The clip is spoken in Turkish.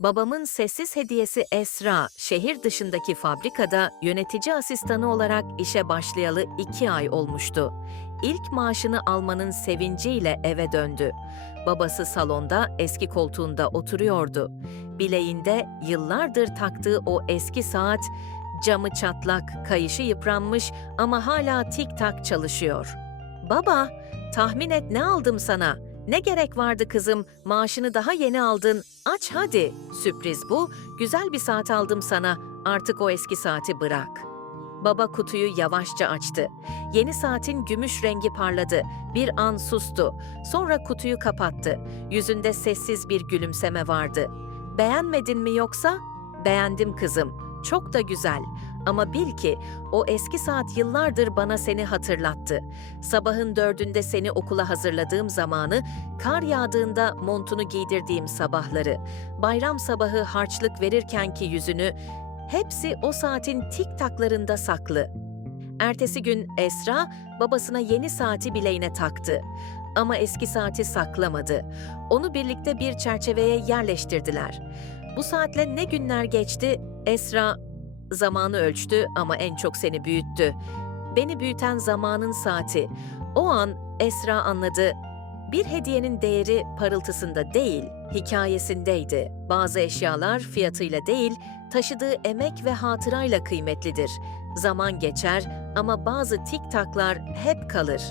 Babamın sessiz hediyesi Esra, şehir dışındaki fabrikada yönetici asistanı olarak işe başlayalı iki ay olmuştu. İlk maaşını almanın sevinciyle eve döndü. Babası salonda eski koltuğunda oturuyordu. Bileğinde yıllardır taktığı o eski saat, camı çatlak, kayışı yıpranmış ama hala tik tak çalışıyor. Baba, tahmin et ne aldım sana? Ne gerek vardı kızım? Maaşını daha yeni aldın. Aç hadi. Sürpriz bu. Güzel bir saat aldım sana. Artık o eski saati bırak. Baba kutuyu yavaşça açtı. Yeni saatin gümüş rengi parladı. Bir an sustu. Sonra kutuyu kapattı. Yüzünde sessiz bir gülümseme vardı. Beğenmedin mi yoksa? Beğendim kızım. Çok da güzel. Ama bil ki o eski saat yıllardır bana seni hatırlattı. Sabahın dördünde seni okula hazırladığım zamanı, kar yağdığında montunu giydirdiğim sabahları, bayram sabahı harçlık verirkenki yüzünü, hepsi o saatin tik taklarında saklı. Ertesi gün Esra babasına yeni saati bileğine taktı. Ama eski saati saklamadı. Onu birlikte bir çerçeveye yerleştirdiler. Bu saatle ne günler geçti, Esra zamanı ölçtü ama en çok seni büyüttü. Beni büyüten zamanın saati. O an Esra anladı. Bir hediyenin değeri parıltısında değil, hikayesindeydi. Bazı eşyalar fiyatıyla değil, taşıdığı emek ve hatırayla kıymetlidir. Zaman geçer ama bazı tik taklar hep kalır.